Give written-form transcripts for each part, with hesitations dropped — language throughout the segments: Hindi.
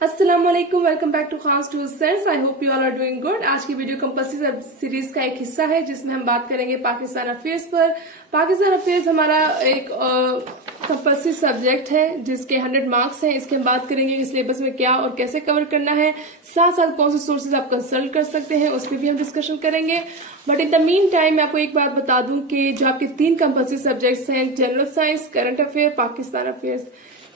अस्सलाम वालेकुम, वेलकम बैक टू खास to sense. I hope you all are doing good. आज की वीडियो कंपल्सरी सीरीज का एक हिस्सा है जिसमें हम बात करेंगे पाकिस्तान अफेयर्स पर। पाकिस्तान अफेयर्स हमारा एक कंपल्सरी सब्जेक्ट है जिसके 100 मार्क्स हैं। इसके हम बात करेंगे कि सिलेबस में क्या और कैसे कवर करना है, साथ साथ कौन से सोर्सेज आप कंसल्ट कर सकते हैं उस पर भी हम डिस्कशन करेंगे। But in the mean time मैं आपको एक बात बता दूं कि जो आपके 3 कंपल्सरी सब्जेक्ट्स हैं, general science, current affair, Pakistan affairs,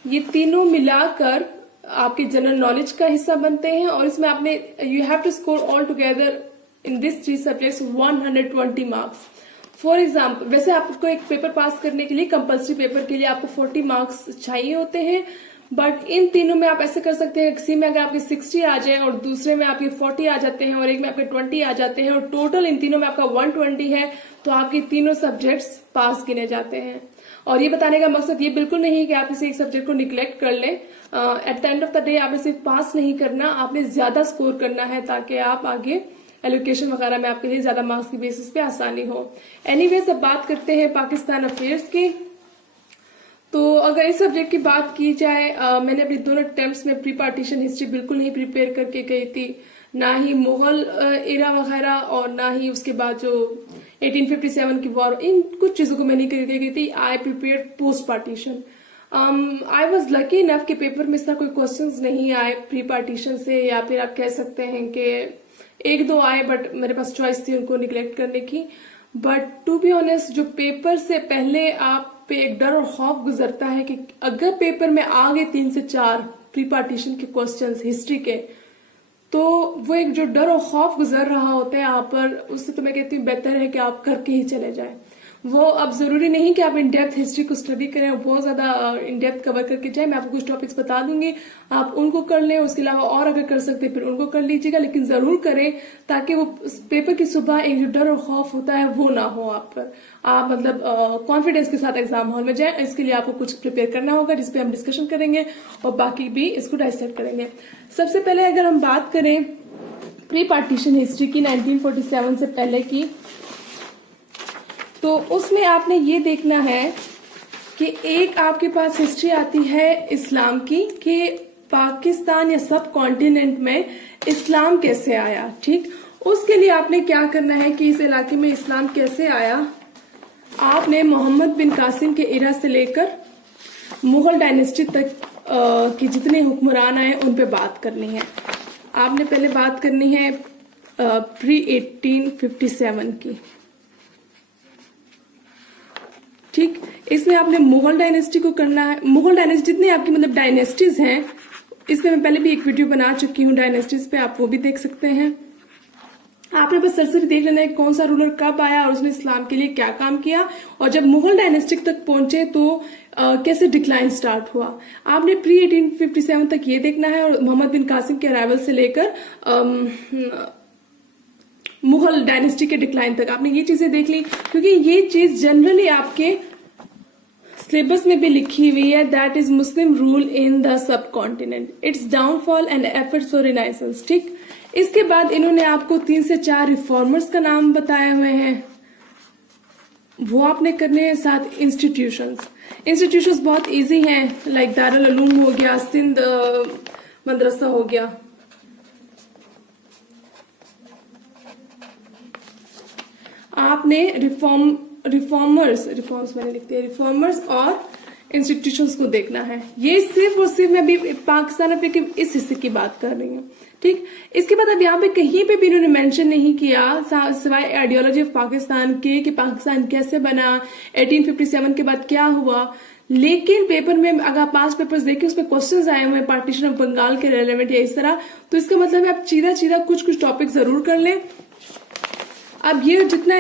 ये तीनों मिलाकर आपके जनरल नॉलेज का हिस्सा बनते हैं और इसमें आपने you have to score all together in this 3 subjects 120 marks. For example, वैसे आपको एक पेपर पास करने के लिए, कंपल्सरी पेपर के लिए आपको 40 मार्क्स चाहिए होते हैं, बट इन तीनों में आप ऐसे कर सकते हैं, किसी में अगर आपके 60 आ जाए और दूसरे में आपके 40 आ जाते हैं और एक में आपके 20 आ जाते हैं और टोटल इन तीनों में आपका 120 है, तो आपके तीनों सब्जेक्ट्स पास गिने जाते हैं। और ये बताने का मकसद ये बिल्कुल नहीं है कि आप किसी एक सब्जेक्ट को निग्लेक्ट कर लें। At the end of the day आपने सिर्फ पास नहीं करना, आपने ज्यादा स्कोर करना है ताकि आप आगे एलोकेशन वगैरह में आपके लिए ज्यादा मार्क्स की बेसिस पे आसानी हो। एनीवेज, अब बात करते हैं पाकिस्तान अफेयर्स की। तो अगर इस सब्जेक्ट की बात की जाए, मैंने अपने दोनों अटेम्प्ट्स में प्री पार्टीशन हिस्ट्री बिल्कुल नहीं प्रिपेयर करके गई थी, ना ही मुगल एरा वगैरह और ना ही उसके बाद जो 1857 की वॉर, इन कुछ चीजों को मैं नहीं करके गई थी। I prepare post partition. I was lucky enough कि पेपर में इस तरह कोई क्वेश्चंस नहीं आए प्री पार्टीशन से, या फिर आप कह सकते हैं कि 1-2 आए, बट मेरे पास चॉइस थी उनको निगलेक्ट करने की। बट टू बी ऑनेस्ट, जो पेपर से पहले आप पे एक डर और खौफ गुजरता है कि अगर पेपर में आ गए 3 से 4 प्री पार्टीशन के क्वेश्चंस हिस्ट्री के, तो वो एक जो डर और खौफ गुजर रहा होता है आप पर, उससे तो मैं कहती हूँ बेहतर है कि आप करके ही चले जाएं। वो अब जरूरी नहीं कि आप इन डेप्थ हिस्ट्री को स्टडी करें और बहुत ज्यादा इन डेप्थ कवर करके जाए। मैं आपको कुछ टॉपिक्स बता दूंगी, आप उनको कर लें, उसके अलावा और अगर कर सकते हैं फिर उनको कर लीजिएगा, लेकिन जरूर करें ताकि वो पेपर की सुबह एक जो डर और खौफ होता है वो ना हो आप पर। आप मतलब कॉन्फिडेंस के साथ एग्जाम हॉल में जाए। इसके लिए आपको कुछ प्रिपेयर करना होगा जिसपे हम डिस्कशन करेंगे और बाकी भी इसको डाइसेक्ट करेंगे। सबसे पहले अगर हम बात करें प्री पार्टीशन हिस्ट्री की 1947 से पहले की, तो उसमें आपने ये देखना है कि एक आपके पास हिस्ट्री आती है इस्लाम की, कि पाकिस्तान या सब कॉन्टिनेंट में इस्लाम कैसे आया। ठीक, उसके लिए आपने क्या करना है कि इस इलाके में इस्लाम कैसे आया, आपने मोहम्मद बिन कासिम के इरा से लेकर मुगल डायनेस्टी तक के जितने हुक्मरान आए उन पे बात करनी है। आपने पहले बात करनी है प्री 1857 की। ठीक, इसमें आपने मुगल डायनेस्टी को करना है। मुगल डायनेस्टी जितनी आपकी मतलब डायनेस्टीज हैं, इसमें मैं पहले भी एक वीडियो बना चुकी हूँ डायनेस्टीज पे, आप वो भी देख सकते हैं। आपने बस सरसरी देख लेना है कौन सा रूलर कब आया और उसने इस्लाम के लिए क्या काम किया, और जब मुगल डायनेस्टी तक पहुंचे तो कैसे डिक्लाइन स्टार्ट हुआ। आपने प्री 1857 तक ये देखना है और मोहम्मद बिन कासिम के अराइवल से लेकर मुगल डायनेस्टी के डिक्लाइन तक आपने ये चीजें देख ली, क्योंकि ये चीज जनरली आपके सिलेबस में भी लिखी हुई है। That is Muslim rule in the sub continent, it's downfall and efforts for renaissance. ठीक, इसके बाद इन्होंने आपको 3 से 4 रिफॉर्मर्स का नाम बताए हुए हैं, वो आपने करने हैं। साथ इंस्टीट्यूशंस बहुत इजी हैं, लाइक दारुल उलूम हो गया, सिंध मदरसा हो गया। आपने रिफॉर्मर्स मैंने लिखते हैं, रिफॉर्मर्स और इंस्टीट्यूशंस को देखना है। ये सिर्फ और सिर्फ मैं अभी पाकिस्तान पे के इस हिस्से की बात कर रही हूँ। ठीक, इसके बाद अब यहाँ पे कहीं पे भी इन्होंने मेंशन नहीं किया सिवाय आइडियोलॉजी ऑफ पाकिस्तान के कि पाकिस्तान कैसे बना, 1857 के बाद क्या हुआ। लेकिन पेपर में अगर आप 5 पेपर्स देखें उसमें क्वेश्चंस आए हुए हैं पार्टीशन ऑफ बंगाल के रेलेवेंट या इस तरह, तो इसका मतलब है आप सीधा कुछ टॉपिक जरूर कर लें। अब ये जितना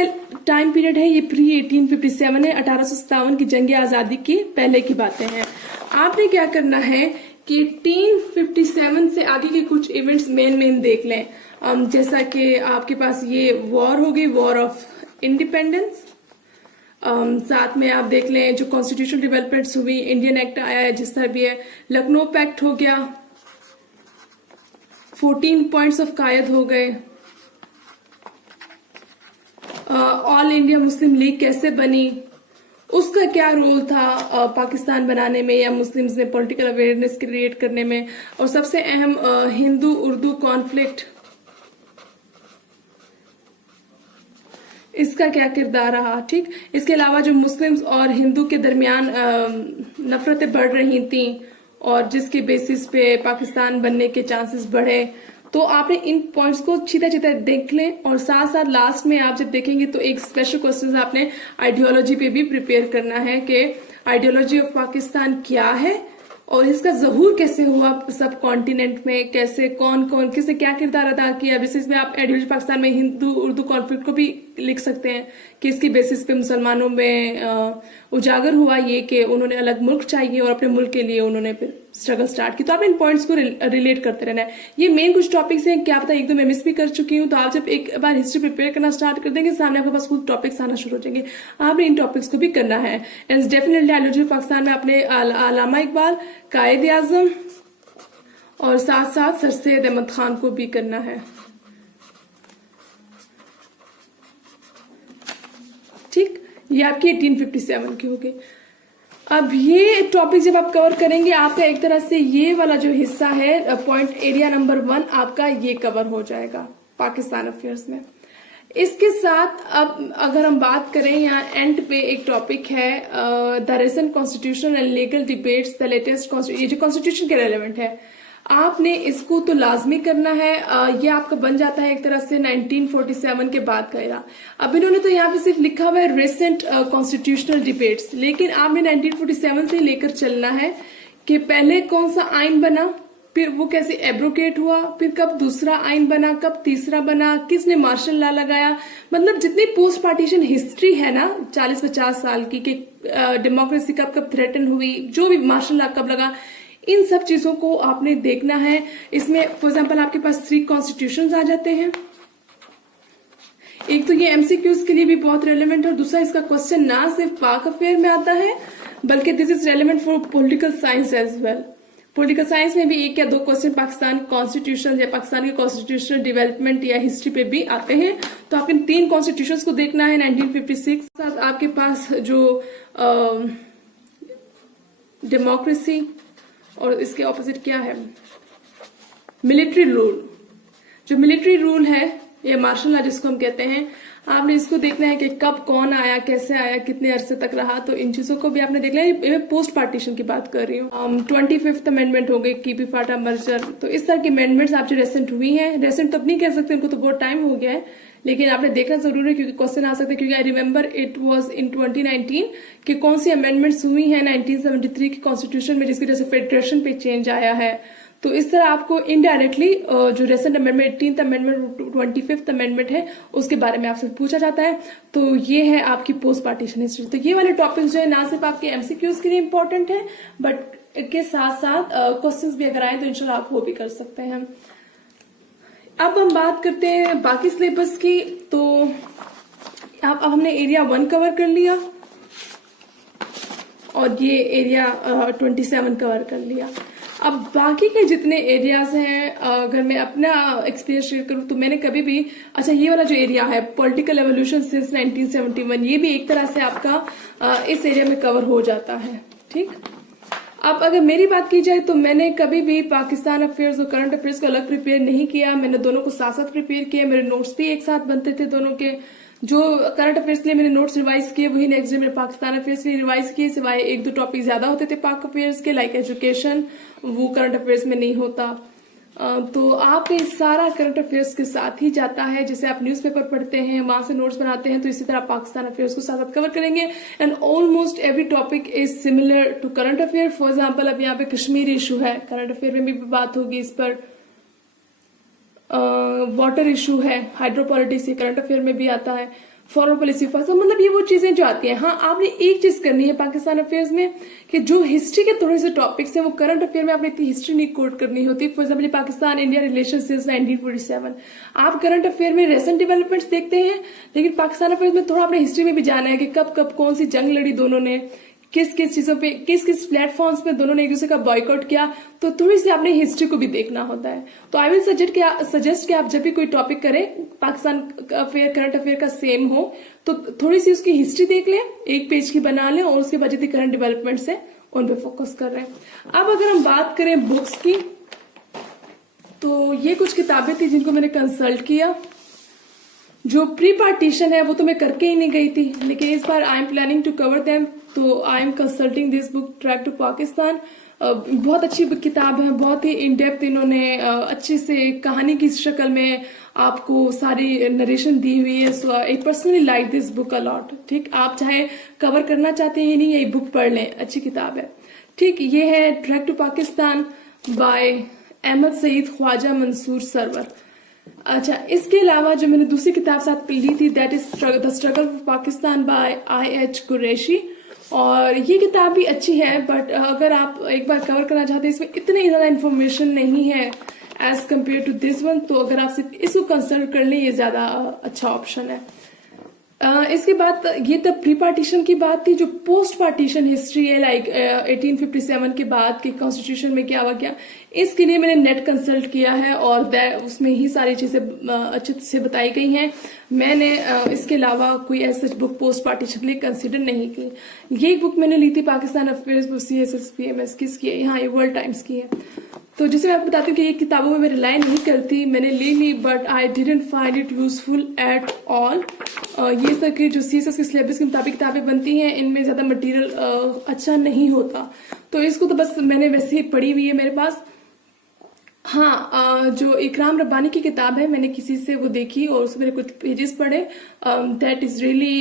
टाइम पीरियड है ये प्री 1857 है, 1857 की जंग आजादी की पहले की बातें हैं। आपने क्या करना है कि 1857 से आगे के कुछ इवेंट्स मेन देख लें। जैसा कि आपके पास ये वॉर हो गई, वॉर ऑफ इंडिपेंडेंस। साथ में आप देख लें जो कॉन्स्टिट्यूशन डेवलपमेंट्स हुई, इंडियन एक्ट आया है जिस तरह भी है, लखनऊ पैक्ट हो गया, 14 पॉइंट्स ऑफ कायद हो गए, ऑल इंडिया मुस्लिम लीग कैसे बनी, उसका क्या रोल था पाकिस्तान बनाने में या मुस्लिम्स में पॉलिटिकल अवेयरनेस क्रिएट करने में, और सबसे अहम हिंदू उर्दू कॉन्फ्लिक्ट, इसका क्या किरदार रहा। ठीक, इसके अलावा जो मुस्लिम्स और हिंदू के दरमियान नफरतें बढ़ रही थी और जिसके बेसिस पे पाकिस्तान बनने के चांसेस बढ़े, तो आपने इन पॉइंट्स को सीधा सीधा देख लें। और साथ साथ लास्ट में आप जब देखेंगे तो एक स्पेशल क्वेश्चन आपने आइडियोलॉजी पे भी प्रिपेयर करना है कि आइडियोलॉजी ऑफ पाकिस्तान क्या है और इसका ज़हूर कैसे हुआ सब कॉन्टिनेंट में, कैसे कौन कौन किसने क्या किरदार अदा किया। बेसिस में आप आइडियोलॉजी पाकिस्तान में हिंदू उर्दू कॉन्फ्लिक्ट को भी लिख सकते हैं कि इसकी बेसिस पे मुसलमानों में उजागर हुआ ये कि उन्होंने अलग मुल्क चाहिए और अपने मुल्क के लिए उन्होंने फिर स्ट्रगल स्टार्ट की। तो आप इन पॉइंट्स को रिलेट करते रहना है। ये मेन कुछ टॉपिक्स हैं, क्या पता एक दो मैं मिस भी कर चुकी हूँ। तो आप जब एक बार हिस्ट्री प्रिपेयर करना स्टार्ट कर देंगे, सामने आपके पास कुछ टॉपिक्स आना शुरू हो जाएंगे, आपने इन टॉपिक्स को भी करना है। एंड डेफिनेटली आइडियोलॉजी पाकिस्तान में आपने अल्लामा इकबाल, कायद आजम और साथ साथ सर सैयद अहमद खान को भी करना है। ठीक, ये आपकी 1857 की होगी। अब ये टॉपिक जब आप कवर करेंगे, आपका एक तरह से ये वाला जो हिस्सा है पॉइंट एरिया नंबर 1 आपका ये कवर हो जाएगा पाकिस्तान अफेयर्स में। इसके साथ अब अगर हम बात करें, यहाँ एंड पे एक टॉपिक है the recent constitutional and legal debates the latest, ये जो कॉन्स्टिट्यूशन के रेलेवेंट है, आपने इसको तो लाजमी करना है। ये आपका बन जाता है एक तरह से 1947 के बाद का एरा। अब इन्होंने तो यहाँ पे सिर्फ लिखा हुआ है रिसेंट कॉन्स्टिट्यूशनल डिबेट्स, लेकिन आपने 1947 से लेकर चलना है कि पहले कौन सा आइन बना, फिर वो कैसे एब्रोकेट हुआ, फिर कब दूसरा आइन बना, कब तीसरा बना, किसने मार्शल लॉ लगाया। मतलब जितनी पोस्ट पार्टीशन हिस्ट्री है ना 40-50 साल की, कि डेमोक्रेसी कब कब थ्रेटन हुई, जो भी मार्शल लॉ कब लगा, इन सब चीजों को आपने देखना है। इसमें फॉर एग्जांपल आपके पास 3 कॉन्स्टिट्यूशंस आ जाते हैं। एक तो ये एमसीक्यूज के लिए भी बहुत रेलेवेंट है, और दूसरा इसका क्वेश्चन ना सिर्फ पाक अफेयर में आता है बल्कि this is relevant for political science as well. Political science में भी 1 या 2 क्वेश्चन पाकिस्तान कॉन्स्टिट्यूशन या पाकिस्तान के कॉन्स्टिट्यूशनल डेवलपमेंट या हिस्ट्री पे भी आते हैं। तो आपके 3 कॉन्स्टिट्यूशंस को देखना है। 1956 साथ आपके पास जो डेमोक्रेसी और इसके ऑपोजिट क्या है, मिलिट्री रूल। जो मिलिट्री रूल है ये मार्शल लॉ जिसको हम कहते हैं, आपने इसको देखना है कि कब कौन आया, कैसे आया, कितने अरसे तक रहा। तो इन चीजों को भी आपने देखना है। मैं पोस्ट पार्टीशन की बात कर रही हूँ। 25th अमेंडमेंट हो गई, कीपी फाटा मर्जर, तो इस तरह की अमेंडमेंट्स आप जो रेसेंट हुई हैं, रेसेंट तो अब नहीं कह सकते, उनको तो बहुत टाइम हो गया है, लेकिन आपने देखना जरूर है क्योंकि क्वेश्चन आ सकते हैं। क्योंकि I remember it was in 2019 कि कौन सी अमेंडमेंट्स हुई हैं 1973 की कॉन्स्टिट्यूशन में जिसकी वजह से फेडरेशन पे चेंज आया है। तो इस तरह आपको इनडायरेक्टली जो रेसेंट amendment 18th amendment 25th amendment है उसके बारे में आपसे पूछा जाता है। तो ये है आपकी पोस्ट पार्टीशन हिस्ट्री। तो ये वाले टॉपिक्स जो है ना सिर्फ आपके एमसीक्यूज के लिए इंपॉर्टेंट है, बट के साथ साथ क्वेश्चंस भी अगर आए तो इंशाल्लाह आप वो भी कर सकते हैं। अब हम बात करते हैं बाकी सिलेबस की। तो अब हमने एरिया 1 कवर कर लिया और ये एरिया 27 कवर कर लिया। अब बाकी के जितने एरियाज हैं, अगर मैं अपना एक्सपीरियंस शेयर करूं तो मैंने कभी भी, अच्छा ये वाला जो एरिया है पॉलिटिकल एवोल्यूशन सिंस 1971, ये भी एक तरह से आपका इस एरिया में कवर हो जाता है। ठीक, अब अगर मेरी बात की जाए तो मैंने कभी भी पाकिस्तान अफेयर्स और करंट अफेयर्स को अलग प्रिपेयर नहीं किया। मैंने दोनों को साथ साथ प्रिपेयर किया। मेरे नोट्स भी एक साथ बनते थे दोनों के। जो करंट अफेयर्स के लिए मैंने नोट्स रिवाइज किए वही नेक्स्ट डे मैंने पाकिस्तान अफेयर्स के लिए रिवाइज किए, सिवाय 1-2 टॉपिक ज्यादा होते थे पाक अफेयर्स के, लाइक एजुकेशन, वो करंट अफेयर्स में नहीं होता। तो आप इस सारा करंट अफेयर्स के साथ ही जाता है। जैसे आप न्यूज़पेपर पढ़ते हैं वहां से नोट्स बनाते हैं, तो इसी तरह पाकिस्तान अफेयर्स को साथ साथ कवर करेंगे। And almost every topic is similar to current affair. For example अब यहाँ पे कश्मीर इशू है, करंट अफेयर में भी बात होगी इस पर। वाटर इशू है, हाइड्रोपॉलिटिक्स, ये करंट अफेयर में भी आता है। फॉरेन पॉलिसी फर्स्ट, मतलब ये वो चीजें जो आती हैं। हाँ, आपने एक चीज करनी है पाकिस्तान अफेयर्स में कि जो हिस्ट्री के थोड़े से टॉपिक्स हैं वो करंट अफेयर में आपने इतनी हिस्ट्री नहीं कोट करनी होती। For example Pakistan India relation since 1947, आप करंट अफेयर में रेसेंट डेवलपमेंट्स देखते हैं, लेकिन पाकिस्तान अफेयर्स में थोड़ा आपने हिस्ट्री में भी जाना है कि कब कब कौन सी जंग लड़ी दोनों ने, किस किस चीजों पे, किस किस प्लेटफॉर्म्स पे दोनों ने एक दूसरे का बॉयकॉट किया, तो थोड़ी सी आपने हिस्ट्री को भी देखना होता है। तो आई विल सजेस्ट कि आप जब भी कोई टॉपिक करें पाकिस्तान अफेयर, करंट अफेयर का सेम हो, तो थोड़ी सी उसकी हिस्ट्री देख लें, एक पेज की बना लें, और उसके बाद जितनी करंट डेवलपमेंट्स है उन पे फोकस कर रहे हैं। अब अगर हम बात करें बुक्स की, तो ये कुछ किताबें थी जिनको मैंने कंसल्ट किया। जो प्री पार्टीशन है वो तो मैं करके ही नहीं गई थी, लेकिन इस बार I am planning to cover them, तो I am consulting this book track to Pakistan. बहुत अच्छी किताब है, बहुत ही इन डेप्थ इन्होंने अच्छे से कहानी की शक्ल में आपको सारी नरेशन दी हुई है। So I personally like this book a lot. ठीक, आप चाहे कवर करना चाहते हैं नहीं, ये बुक पढ़ लें, अच्छी किताब है। ठीक, ये है track to Pakistan by Ahmad Saeed Khwaja Mansoor Sarwar. अच्छा, इसके अलावा जो मैंने दूसरी किताब साथ ली थी, that is the struggle for Pakistan by I.H. Qureshi, और ये किताब भी अच्छी है, बट अगर आप एक बार कवर करना चाहते हैं, इसमें इतनी ज्यादा इन्फॉर्मेशन नहीं है as compare to this one, तो अगर आप सिर्फ इसको कंसल्ट कर लें, ये ज्यादा अच्छा ऑप्शन है। इसके बाद ये तब प्री पार्टीशन की बात थी। जो पोस्ट पार्टीशन हिस्ट्री है, लाइक 1857 के बाद के कॉन्स्टिट्यूशन में क्या हुआ क्या, इसके लिए मैंने नेट कंसल्ट किया है, और उसमें ही सारी चीजें अच्छे से बताई गई हैं। मैंने इसके अलावा कोई ऐसा बुक पोस्ट पार्टीशन के लिए कंसिडर नहीं की। ये बुक मैंने ली थी पाकिस्तान अफेयर्स CSSPMS किसकी है, यहाँ ये वर्ल्ड टाइम्स की है। तो जैसे मैं आपको बताती हूँ कि ये किताबों में मैं रिलाई नहीं करती, मैंने ले ली, but I didn't find it useful at all. ये सब की जो CSS के सिलेबस के मुताबिक किताबें बनती हैं, इनमें ज्यादा मटेरियल अच्छा नहीं होता, तो इसको तो बस मैंने वैसे ही पढ़ी हुई है मेरे पास। हाँ, जो इकराम रब्बानी की किताब है, मैंने किसी से वो देखी और उसमें मैंने कुछ पेजेस पढ़े, दैट इज रियली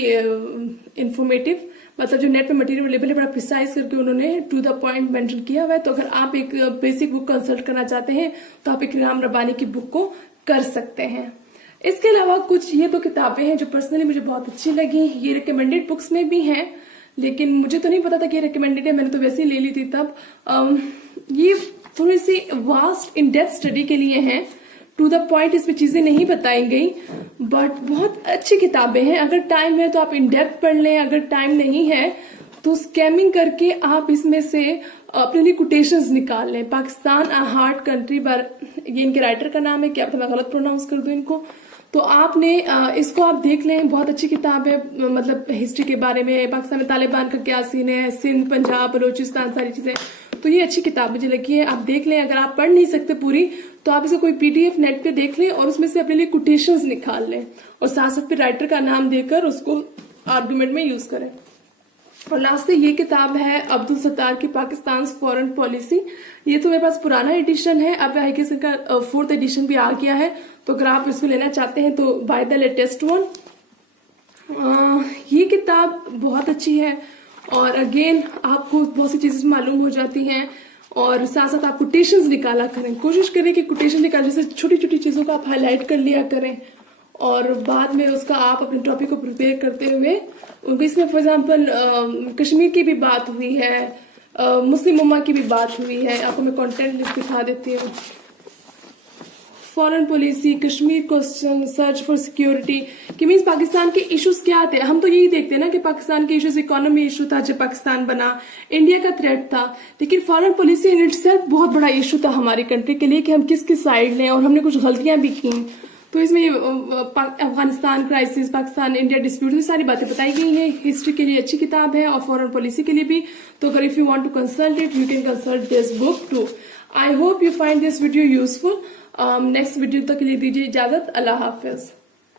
इंफॉर्मेटिव। मतलब जो नेट पे मटेरियल अवेलेबल है, बड़ा प्रिसाइज करके उन्होंने टू द पॉइंट मेंशन किया हुआ है। तो अगर आप एक बेसिक बुक कंसल्ट करना चाहते हैं, तो आप इकराम रब्बानी की बुक को कर सकते हैं। इसके अलावा कुछ ये दो किताबें हैं जो पर्सनली मुझे बहुत अच्छी लगी। ये रिकमेंडेड बुक्स में भी हैं, लेकिन मुझे तो नहीं पता था कि ये रिकमेंडेड है, मैंने तो वैसे ही ले ली थी तब। ये थोड़ी सी वास्ट इन डेप्थ स्टडी के लिए हैं, टू द पॉइंट इसमें चीजें नहीं बताई गई, बट बहुत अच्छी किताबें हैं। अगर टाइम है तो आप इन डेप्थ पढ़ लें, अगर टाइम नहीं है तो स्कैमिंग करके आप इसमें से अपने लिए कोटेशंस निकाल लें। पाकिस्तान अ हार्ड कंट्री बार, ये इनके राइटर का नाम है, क्या मैं गलत प्रोनाउंस कर दूं इनको, तो आपने इसको आप देख लें, बहुत अच्छी किताब है। मतलब हिस्ट्री के बारे में, पाकिस्तान में तालिबान का क्या सीन है, सिंध, पंजाब, बलोचिस्तान, सारी चीजें, तो ये अच्छी किताब मुझे लगी है, आप देख लें। अगर आप पढ़ नहीं सकते पूरी, तो आप इसे कोई PDF नेट पे देख लें और उसमें से अपने लिए कोटेशंस निकाल लें, और साथ साथ पे राइटर का नाम देकर उसको आर्गुमेंट में यूज करें। और लास्ट से ये किताब है अब्दुल सत्तार की पाकिस्तान फॉरेन पॉलिसी। ये तो मेरे पास पुराना एडिशन है, अब आई गेस इनका 4th एडिशन भी आ गया है, तो अगर आप इसको लेना चाहते हैं तो बाय द लेटेस्ट वन। ये किताब बहुत अच्छी है, और अगेन आपको बहुत सी चीजें मालूम हो जाती हैं, और साथ साथ आप कोटेशंस निकाला करें, कोशिश करें कि कोटेशन निकाल, जैसे छोटी छोटी चीजों को आप हाईलाइट कर लिया करें, और बाद में उसका आप अपने टॉपिक को प्रिपेयर करते हुए उनको, इसमें फॉर एग्जाम्पल कश्मीर की भी बात हुई है, मुस्लिम उम्मा की भी बात हुई है, आपको मैं कंटेंट लिस्ट दिखा देती हूँ। Foreign policy, Kashmir question, search for security, कि मीन्स पाकिस्तान के इश्यूज क्या थे। हम तो यही देखते हैं ना कि पाकिस्तान के इश्यूज, इकोनॉमी इशू था जब पाकिस्तान बना, इंडिया का थ्रेट था, लेकिन फॉरेन पॉलिसी इन इटसेल्फ बहुत बड़ा इशू था हमारी कंट्री के लिए कि हम किसकी साइड लें, और हमने कुछ गलतियां भी की। तो इसमें Afghanistan crisis, Pakistan India dispute, ये सारी बातें बताई गई हैं। हिस्ट्री के लिए अच्छी किताब है और फॉरेन पॉलिसी के लिए भी। तो अगर if you want to consult it, you can consult this book too. I hope you find this video useful. Next video तक के लिए दीजिए इजाजत। अल्लाह हाफिज।